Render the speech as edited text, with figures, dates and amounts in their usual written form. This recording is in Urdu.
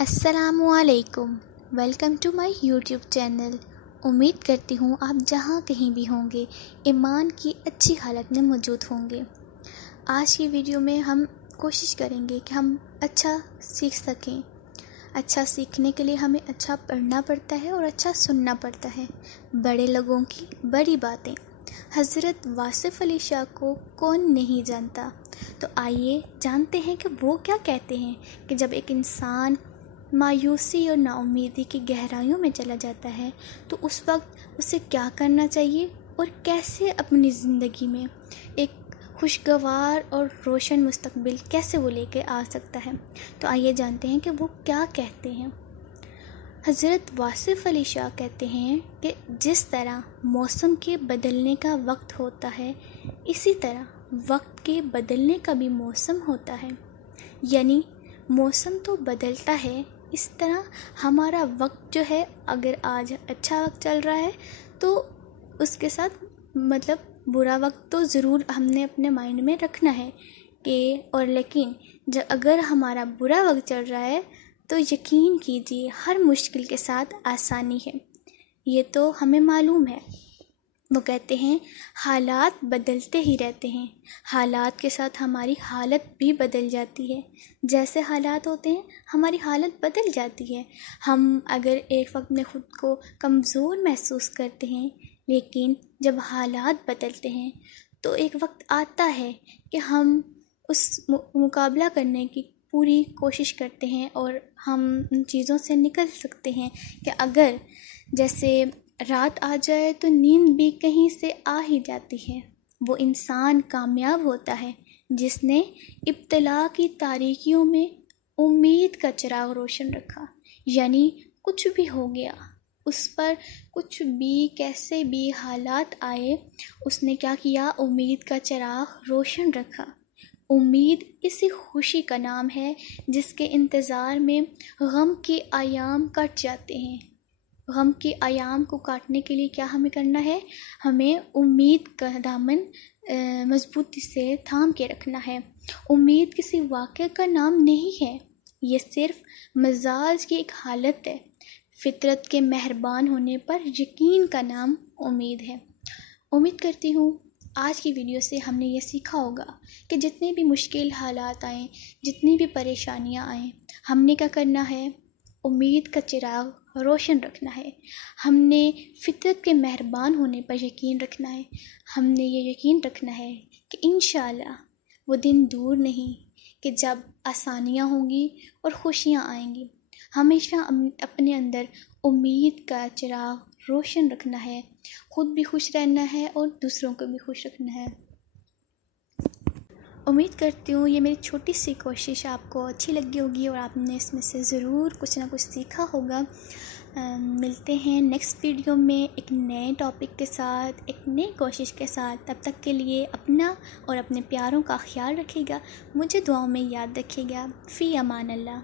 السلام علیکم، welcome to my YouTube channel. امید کرتی ہوں آپ جہاں کہیں بھی ہوں گے ایمان کی اچھی حالت میں موجود ہوں گے۔ آج کی ویڈیو میں ہم کوشش کریں گے کہ ہم اچھا سیکھ سکیں۔ اچھا سیکھنے کے لیے ہمیں اچھا پڑھنا پڑتا ہے اور اچھا سننا پڑتا ہے۔ بڑے لوگوں کی بڑی باتیں، حضرت واصف علی شاہ کو کون نہیں جانتا؟ تو آئیے جانتے ہیں کہ وہ کیا کہتے ہیں کہ جب ایک انسان مایوسی اور ناامیدی کی گہرائیوں میں چلا جاتا ہے تو اس وقت اسے کیا کرنا چاہیے اور کیسے اپنی زندگی میں ایک خوشگوار اور روشن مستقبل کیسے وہ لے کے آ سکتا ہے۔ تو آئیے جانتے ہیں کہ وہ کیا کہتے ہیں۔ حضرت واصف علی شاہ کہتے ہیں کہ جس طرح موسم کے بدلنے کا وقت ہوتا ہے اسی طرح وقت کے بدلنے کا بھی موسم ہوتا ہے، یعنی موسم تو بدلتا ہے، اس طرح ہمارا وقت جو ہے، اگر آج اچھا وقت چل رہا ہے تو اس کے ساتھ برا وقت تو ضرور ہم نے اپنے مائنڈ میں رکھنا ہے لیکن اگر ہمارا برا وقت چل رہا ہے تو یقین کیجیے ہر مشکل کے ساتھ آسانی ہے، یہ تو ہمیں معلوم ہے۔ وہ کہتے ہیں حالات بدلتے ہی رہتے ہیں، حالات کے ساتھ ہماری حالت بھی بدل جاتی ہے، جیسے حالات ہوتے ہیں ہماری حالت بدل جاتی ہے۔ ہم اگر ایک وقت میں خود کو کمزور محسوس کرتے ہیں لیکن جب حالات بدلتے ہیں تو ایک وقت آتا ہے کہ ہم اس مقابلہ کرنے کی پوری کوشش کرتے ہیں اور ہم ان چیزوں سے نکل سکتے ہیں کہ اگر جیسے رات آ جائے تو نیند بھی کہیں سے آ ہی جاتی ہے۔ وہ انسان کامیاب ہوتا ہے جس نے ابتلا کی تاریکیوں میں امید کا چراغ روشن رکھا، یعنی کچھ بھی ہو گیا، اس پر کچھ بھی کیسے بھی حالات آئے، اس نے کیا کیا؟ امید کا چراغ روشن رکھا۔ امید اسی خوشی کا نام ہے جس کے انتظار میں غم کے ایام کٹ جاتے ہیں۔ غم کے ایام کو کاٹنے کے لیے کیا ہمیں کرنا ہے؟ ہمیں امید کا دامن مضبوطی سے تھام کے رکھنا ہے۔ امید کسی واقعے کا نام نہیں ہے، یہ صرف مزاج کی ایک حالت ہے۔ فطرت کے مہربان ہونے پر یقین کا نام امید ہے۔ امید کرتی ہوں آج کی ویڈیو سے ہم نے یہ سیکھا ہوگا کہ جتنے بھی مشکل حالات آئیں، جتنی بھی پریشانیاں آئیں، ہم نے کیا کرنا ہے؟ امید کا چراغ روشن رکھنا ہے۔ ہم نے فطرت کے مہربان ہونے پر یقین رکھنا ہے۔ ہم نے یہ یقین رکھنا ہے کہ انشاءاللہ وہ دن دور نہیں کہ جب آسانیاں ہوں گی اور خوشیاں آئیں گی۔ ہمیشہ اپنے اندر امید کا چراغ روشن رکھنا ہے، خود بھی خوش رہنا ہے اور دوسروں کو بھی خوش رکھنا ہے۔ امید کرتی ہوں یہ میری چھوٹی سی کوشش آپ کو اچھی لگی ہوگی اور آپ نے اس میں سے ضرور کچھ نہ کچھ سیکھا ہوگا۔ ملتے ہیں نیکسٹ ویڈیو میں ایک نئے ٹاپک کے ساتھ، ایک نئی کوشش کے ساتھ۔ تب تک کے لیے اپنا اور اپنے پیاروں کا خیال رکھیے گا، مجھے دعاؤں میں یاد رکھیے گا۔ فی امان اللہ۔